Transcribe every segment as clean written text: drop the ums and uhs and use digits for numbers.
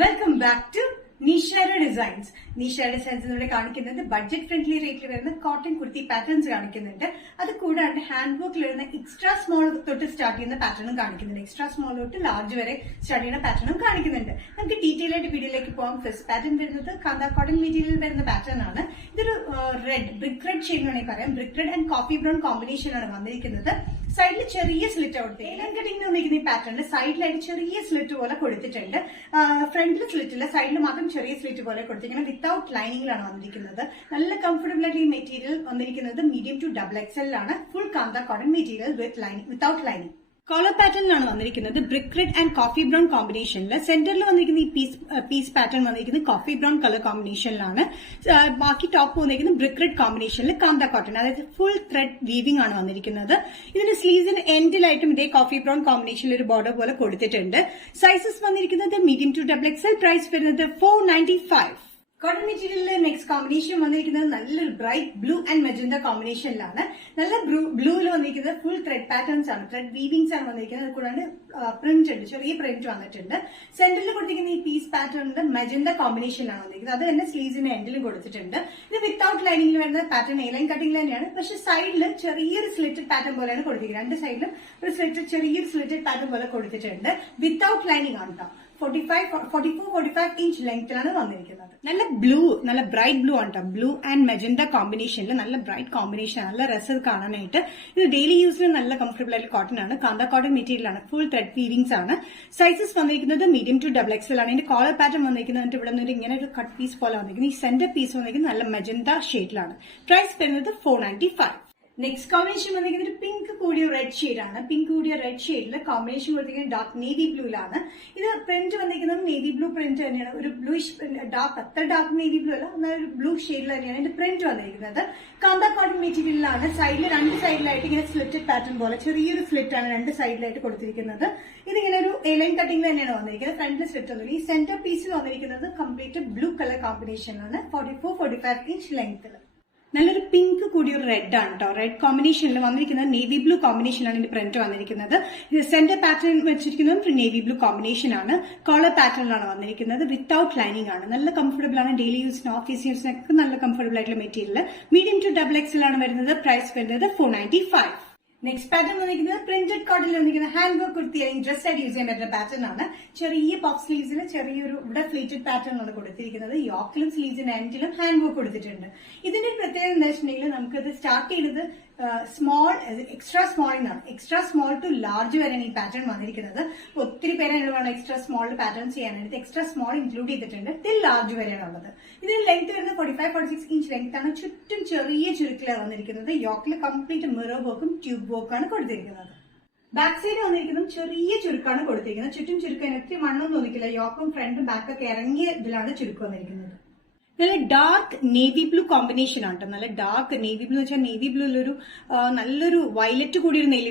Welcome back to Nishara designs. Nishara designs ഇവിടെ കാണിക്കുന്നത് budget friendly റേറ്റിൽ വരുന്ന കോട്ടൺ കുർത്തി പാറ്റേൺസ് കാണിക്കുന്നുണ്ട്. അത് കൂടാണ്ട് ഹാൻഡ് വർക്കിൽ വരുന്ന എക്സ്ട്രാ സ്മോൾ തൊട്ട് സ്റ്റാർട്ട് ചെയ്യുന്ന പാറ്റേണും കാണിക്കുന്നുണ്ട്. എക്സ്ട്രാ സ്മോൾ തൊട്ട് ലാർജ് വരെ സ്റ്റാർട്ട് ചെയ്യുന്ന പാറ്റേണും കാണിക്കുന്നുണ്ട്. നമുക്ക് ഡീറ്റെയിൽ ആയിട്ട് വീഡിയോയിലേക്ക് പോകാം. ഫസ്റ്റ് പാറ്റേൺ വരുന്നത് കാന്ത കോട്ടൺ മെറ്റീരിയൽ വരുന്ന പാറ്റേൺ ആണ്. ഇതൊരു റെഡ് ബ്രിക്ക് റെഡ് ഷെയ്ഡ് വേണമെങ്കിൽ പറയാം. Brick red and coffee brown കോമ്പിനേഷനാണ് വന്നിരിക്കുന്നത്. സൈഡിൽ ചെറിയ സ്ലിറ്റ് കൊടുത്ത് ഏലൻ കട്ടിംഗ് വന്നിരിക്കുന്ന ഈ പാറ്റേണിൽ സൈഡിലായിട്ട് ചെറിയ സ്ലിറ്റ് പോലെ കൊടുത്തിട്ടുണ്ട്. ഫ്രണ്ടിൽ സ്ലിറ്റില്ല, സൈഡിൽ മാത്രം ചെറിയ സ്ലിറ്റ് പോലെ കൊടുത്തിരിക്കുന്നത്. വിത്തൌട്ട് ലൈനിങ്ങിലാണ് വന്നിരിക്കുന്നത്. നല്ല കംഫർട്ടബിൾ ആയിട്ട് ഈ മെറ്റീരിയൽ വന്നിരിക്കുന്നത് മീഡിയം ടു ഡബിൾ എക്സൽ ആണ്. Full kantha cotton material without lining. Collar പാറ്റേണിലാണ് വന്നിരിക്കുന്നത്. Brick red and coffee brown കോമ്പിനേഷനിൽ സെന്ററിൽ വന്നിരിക്കുന്ന ഈ പീസ് പാറ്റേൺ വന്നിരിക്കുന്നത് കോഫി ബ്രൗൺ കളർ കോമ്പിനേഷനിലാണ്. ബാക്കി ടോപ്പ് വന്നിരിക്കുന്നത് ബ്രിക്ക് റെഡ് കോമ്പിനേഷനിൽ കാന്ത കോട്ടൺ, അതായത് ഫുൾ ത്രെഡ് വീവിംഗ് ആണ് വന്നിരിക്കുന്നത്. ഇതിന്റെ സ്ലീവ്സിന് എൻഡിലായിട്ടും ഇതേ കോഫി ബ്രൗൺ കോമ്പിനേഷനിൽ ഒരു ബോർഡർ പോലെ കൊടുത്തിട്ടുണ്ട്. സൈസസ് വന്നിരിക്കുന്നത് medium to double XL. Price വരുന്നത് 495. കോട്ടൺ മെറ്റീരിയലിലെ നെക്സ്റ്റ് കോമ്പിനേഷൻ വന്നിരിക്കുന്നത് നല്ലൊരു ബ്രൈറ്റ് ബ്ലൂ ആൻഡ് മെജന്ത കോമ്പിനേഷനിലാണ്. നല്ല ബ്ലൂവിൽ വന്നിരിക്കുന്നത് ഫുൾ ത്രെഡ് പാറ്റേൺസ് ആണ്, ത്രെഡ് വീവിംഗ്സ് ആണ് വന്നിരിക്കുന്നത്. കൂടാണ്ട് പ്രിന്റ് ഉണ്ട്, ചെറിയ പ്രിന്റ് വന്നിട്ടുണ്ട്. സെന്ററിൽ കൊടുത്തിരിക്കുന്ന ഈ പീസ് പാറ്റേണിന്റെ മെജന്ത കോമ്പിനേഷനിലാണ് വന്നിരിക്കുന്നത്. അത് തന്നെ സ്ലീവ്സിന്റെ എൻഡിലും കൊടുത്തിട്ടുണ്ട്. ഇത് വിത്തൌട്ട് ലൈനിങ്ങിൽ വരുന്ന പാറ്റേൺ എ ലൈൻ കട്ടിംഗ് തന്നെയാണ്. പക്ഷെ സൈഡിൽ ചെറിയൊരു സ്ലിറ്റഡ് പാറ്റേൺ പോലെയാണ് കൊടുത്തിരിക്കുന്നത്. രണ്ട് സൈഡിലും ഒരു ചെറിയൊരു സ്ലിറ്റഡ് പാറ്റേൺ പോലെ കൊടുത്തിട്ടുണ്ട്. വിത്തൌട്ട് ലൈനിങ് ആണ് കേട്ടോ. 44-45 ഇഞ്ച് ലെങ്ത്തിലാണ് വന്നിരിക്കുന്നത്. നല്ല ബ്രൈറ്റ് ബ്ലൂ ആണ്. ബ്ലൂ ആൻഡ് മെജന്ത കോമ്പിനേഷനിൽ നല്ല ബ്രൈറ്റ് കോമ്പിനേഷൻ, നല്ല രസം കാണാനായിട്ട്. ഇത് ഡെയിലി യൂസിന് നല്ല കംഫർട്ടബിൾ ആയിട്ട് കോട്ടൺ ആണ്. കാന്ത കോട്ടൺ മെറ്റീരിയൽ ആണ്. ഫുൾ ത്രെഡ് വീവിംഗ്സ് ആണ്. സൈസസ് വന്നിരിക്കുന്നത് മീഡിയം ടു ഡബിൾ എക്സൽ ആണ്. ഇതിന്റെ കോളർ പാറ്റേൺ വന്നിരിക്കുന്നത് ഇവിടെ നിന്ന് ഇങ്ങനെ ഒരു കട്ട് പീസ് പോലെ വന്നിരിക്കുന്നത്. ഈ സെന്റർ പീസ് വന്നിരിക്കുന്നത് നല്ല മെജന്ത ഷെയ്ഡിലാണ്. പ്രൈസ് വരുന്നത് 495. നെക്സ്റ്റ് കോമ്പിനേഷൻ വന്നിരിക്കുന്നത് പിങ്ക് കൂടിയ റെഡ് ഷെയ്ഡാണ്. പിങ്ക് കൂടിയ റെഡ് ഷെയ്ഡിൽ കോമ്പിനേഷൻ കൊടുത്തിരിക്കുന്നത് ഡാർക്ക് നേവി ബ്ലൂയിലാണ്. ഇത് പ്രിന്റ് വന്നിരിക്കുന്നത് നേവി ബ്ലൂ പ്രിന്റ് തന്നെയാണ്. ഒരു ബ്ലൂയിഷ് ഡാർക്ക്, അത്ര ഡാർക്ക് നേവി ബ്ലൂ അല്ല, എന്നാൽ ഒരു ബ്ലൂ ഷെയ്ഡിൽ തന്നെയാണ് ഇതിന്റെ പ്രിന്റ് വന്നിരിക്കുന്നത്. കാന്ത കോട്ടൺ മെറ്റീരിയലിലാണ്. സൈഡിൽ രണ്ട് സൈഡിലായിട്ട് ഇങ്ങനെ സ്ലിറ്റഡ് പാറ്റേൺ പോലെ ചെറിയൊരു സ്ലിറ്റ് ആണ് രണ്ട് സൈഡിലായിട്ട് കൊടുത്തിരിക്കുന്നത്. ഇതിങ്ങനെ ഒരു എ ലൈൻ കട്ടിംഗ് തന്നെയാണ് വന്നിരിക്കുന്നത്. ഫ്രണ്ടിൽ സ്ലിറ്റ് ഒന്നും. ഈ സെന്റർ പീസിൽ വന്നിരിക്കുന്നത് കംപ്ലീറ്റ് ബ്ലൂ കളർ കോമ്പിനേഷനാണ്. 44-45 ഇഞ്ച് ലെങ്ത്തിൽ. നല്ലൊരു പിങ്ക് കൂടി ഒരു റെഡ് ആണ് കേട്ടോ. റെഡ് കോമ്പിനേഷനിൽ വന്നിരിക്കുന്നത് നേവി ബ്ലൂ കോമ്പിനേഷനിലാണ് ഇതിന്റെ പ്രിന്റ് വന്നിരിക്കുന്നത്. ഇത് സെന്റർ പാറ്റേൺ വെച്ചിരിക്കുന്നത് നേവി ബ്ലൂ കോമ്പിനേഷൻ ആണ്. കോളർ പാറ്റേണിലാണ് വന്നിരിക്കുന്നത്. വിത്തൌട്ട് ലൈനിങ് ആണ്. നല്ല കംഫർട്ടബിൾ ആണ്. ഡെയിലി യൂസിന് ഓഫീസ് യൂസിനൊക്കെ നല്ല കംഫർട്ടബിൾ ആയിട്ടുള്ള material. Medium to double XL ആണ് വരുന്നത്. പ്രൈസ് വരുന്നത് 495. നെക്സ്റ്റ് പാറ്റേൺ വന്നിരിക്കുന്നത് പ്രിന്റഡ് കോട്ടണിൽ വന്നിരിക്കുന്ന ഹാൻഡ് വർക്ക് കുർത്തി അല്ലെങ്കിൽ ഡ്രസ് ആയിട്ട് യൂസ് ചെയ്യാൻ പറ്റുന്ന പാറ്റേൺ ആണ്. ചെറിയ പഫ് സ്ലീവ്സിൽ ചെറിയൊരു ഇവിടെ ഫ്ലീറ്റഡ് പാറ്റേൺ ആണ് കൊടുത്തിരിക്കുന്നത്. യോക്കിലും സ്ലീവ്സിന്റെ എൻഡിലും ഹാൻഡ് വർക്ക് കൊടുത്തിട്ടുണ്ട്. ഇതിന്റെ പ്രത്യേകത എന്താ വെച്ചിട്ടുണ്ടെങ്കിൽ നമുക്കത് സ്റ്റാർട്ട് ചെയ്തത് സ്മോൾ എക്സ്ട്രാ സ്മോളിൽ നിന്നാണ്. എക്സ്ട്രാ സ്മോൾ ടു ലാർജ് വരെയാണ് ഈ പാറ്റേൺ വന്നിരിക്കുന്നത്. ഒത്തിരി പേര് വേണം എക്സ്ട്രാ സ്മോൾ പാറ്റേൺ ചെയ്യാനായിട്ട്. എക്സ്ട്രാ സ്മോൾ ഇൻക്ലൂഡ് ചെയ്തിട്ടുണ്ട്. ടിൽ ലാർജ് വരെയാണ് ഉള്ളത്. ഇതിന് ലെങ്ത് വരുന്നത് 45-46 ഇഞ്ച് ലെങ്ത് ആണ്. ചുറ്റും ചെറിയ ചുരുക്കിലാണ് വന്നിരിക്കുന്നത്. യോക്കിൽ കംപ്ലീറ്റ് മിറർ വർക്കും ട്യൂബ് വർക്കാണ് കൊടുത്തിരിക്കുന്നത്. ബാക്ക് സൈഡ് വന്നിരിക്കുന്നതും ചെറിയ ചുരുക്കാണ് കൊടുത്തിരിക്കുന്നത്. ചുറ്റും ചുരുക്കാൻ ഒത്തിരി മണ്ണൊന്നും തോന്നിക്കില്ല. യോക്കും ഫ്രണ്ടും ബാക്കൊക്കെ ഇറങ്ങിയ ഇതിലാണ് ചുരുക്കം വന്നിരിക്കുന്നത്. നല്ല ഡാർക്ക് നേവി ബ്ലൂ കോമ്പിനേഷൻ ആണ്. നല്ല ഡാർക്ക് നേവി ബ്ലൂ എന്ന് വെച്ചാൽ നേവി ബ്ലൂവിലൊരു നല്ലൊരു വയലറ്റ് കൂടി ഒരു നേവി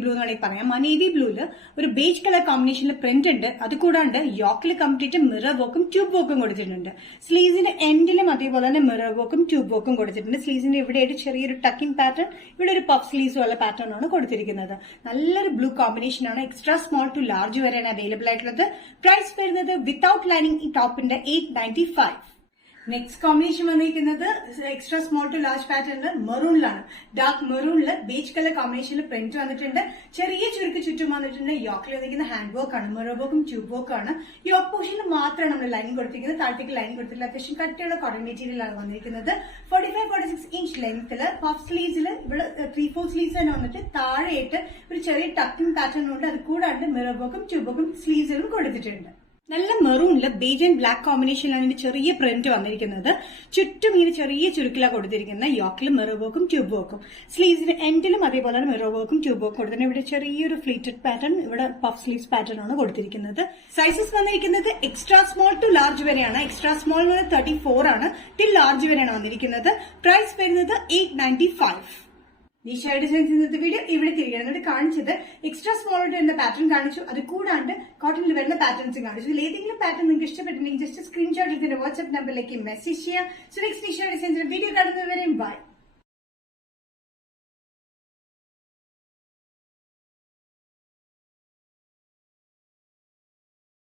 ബ്ലൂ എന്ന് വേണമെങ്കിൽ പറയാം. ആ നേവി ബ്ലൂവില് ഒരു ബേജ് കളർ കോമ്പിനേഷനിൽ പ്രിന്റ് ഉണ്ട്. അത് കൂടാണ്ട് യോക്കിൽ കംപ്ലീറ്റ് മിറർ വർക്കും ട്യൂബ് വർക്കും കൊടുത്തിട്ടുണ്ട്. സ്ലീവ്സിന്റെ എൻഡിലും അതേപോലെ തന്നെ മിറർ വർക്കും ട്യൂബ് വർക്കും കൊടുത്തിട്ടുണ്ട്. സ്ലീവ്സിന്റെ ഇവിടെയായിട്ട് ചെറിയൊരു ടക്കിംഗ് പാറ്റേൺ, ഇവിടെ ഒരു പഫ് സ്ലീവ്സ് ഉള്ള പാറ്റേൺ ആണ് കൊടുത്തിരിക്കുന്നത്. നല്ലൊരു ബ്ലൂ കോമ്പിനേഷൻ ആണ്. എക്സ്ട്രാ സ്മോൾ ടു ലാർജ് വരെയാണ് അവൈലബിൾ ആയിട്ടുള്ളത്. പ്രൈസ് വരുന്നത് വിത്തൌട്ട് ലൈനിങ് ഈ ടോപ്പിന്റെ 895. നെക്സ്റ്റ് കോമ്പിനേഷൻ വന്നിരിക്കുന്നത് എക്സ്ട്രാ സ്മോൾ ടു ലാർജ് പാറ്റേണിൽ മെറൂണിലാണ്. ഡാർക്ക് മെറൂണില് ബേജ് കളർ കോമ്പിനേഷനിൽ പ്രിന്റ് വന്നിട്ടുണ്ട്. ചെറിയ ചുരുക്ക് ചുറ്റും വന്നിട്ടുണ്ട്. യോക്കിൽ വന്നിരിക്കുന്ന ഹാൻഡ് വർക്ക് ആണ്. മിറർ വർക്കും ട്യൂബ് വർക്ക് ആണ്. യോക്ക് പോർഷനിൽ മാത്രമാണ് നമ്മൾ ലൈൻ കൊടുത്തിരിക്കുന്നത്. താഴത്തേക്ക് ലൈൻ കൊടുത്തിട്ടില്ല. അത്യാവശ്യം കട്ടിയുള്ള കോട്ടൺ മെറ്റീരിയലാണ് വന്നിരിക്കുന്നത്. 45-46 ഇഞ്ച് ലെങ്ത്തിൽ. പഫ് സ്ലീവ്സിൽ ഇവിടെ 3/4 സ്ലീവ്സ് തന്നെ വന്നിട്ട് താഴെയായിട്ട് ഒരു ചെറിയ ടക്കിംഗ് പാറ്റേൺ ഉണ്ട്. അത് കൂടാണ്ട് മിറർ വർക്കും ട്യൂബ് വർക്കും സ്ലീവ്സിലും കൊടുത്തിട്ടുണ്ട്. നല്ല മെറൂണില് ബേജ് ആൻഡ് ബ്ലാക്ക് കോമ്പിനേഷനിലാണ് ഇതിന്റെ ചെറിയ പ്രിന്റ് വന്നിരിക്കുന്നത്. ചുറ്റും ഇങ്ങനെ ചെറിയ ചുരുക്കിലാണ് കൊടുത്തിരിക്കുന്നത്. യോക്കിലും മിറർ വർക്കും ട്യൂബ് വർക്കും. സ്ലീവ്സിന്റെ എൻഡിലും അതേപോലെ തന്നെ മിറർ വർക്കും ട്യൂബ് വർക്കും കൊടുത്തിട്ടുണ്ട്. ഇവിടെ ചെറിയൊരു ഫ്ലീറ്റഡ് പാറ്റേൺ, ഇവിടെ പഫ് സ്ലീവ്സ് പാറ്റേൺ ആണ് കൊടുത്തിരിക്കുന്നത്. സൈസസ് വന്നിരിക്കുന്നത് എക്സ്ട്രാ സ്മോൾ ടു ലാർജ് വരെയാണ്. എക്സ്ട്രാ സ്മോൾ 34 ആണ്. ടിൽ ലാർജ് വരെയാണ് വന്നിരിക്കുന്നത്. പ്രൈസ് വരുന്നത് 895. നിഷാര ഡിസൈൻസ് ഇന്നത്തെ വീഡിയോ ഇവിടെ തിരികെ കാണിച്ചത് എക്സ്ട്രാ സ്മോൾ വരുന്ന പാറ്റേൺ കാണിച്ചു. അത് കൂടാണ്ട് കോട്ടണിൽ വരുന്ന പാറ്റേൺസ് കാണിച്ചു. ഇതിൽ ഏതെങ്കിലും പാറ്റേൺ നിങ്ങൾക്ക് ഇഷ്ടപ്പെട്ടിട്ടുണ്ടെങ്കിൽ ജസ്റ്റ് സ്ക്രീൻഷോട്ട് ഇതിന്റെ വാട്സ്ആപ്പ് നമ്പറിലേക്ക് മെസ്സേജ് ചെയ്യാം. സോ നെക്സ്റ്റ് നിഷാര ഡിസൈൻസിന്റെ വീഡിയോ കാണുന്നവരെയും ബൈ.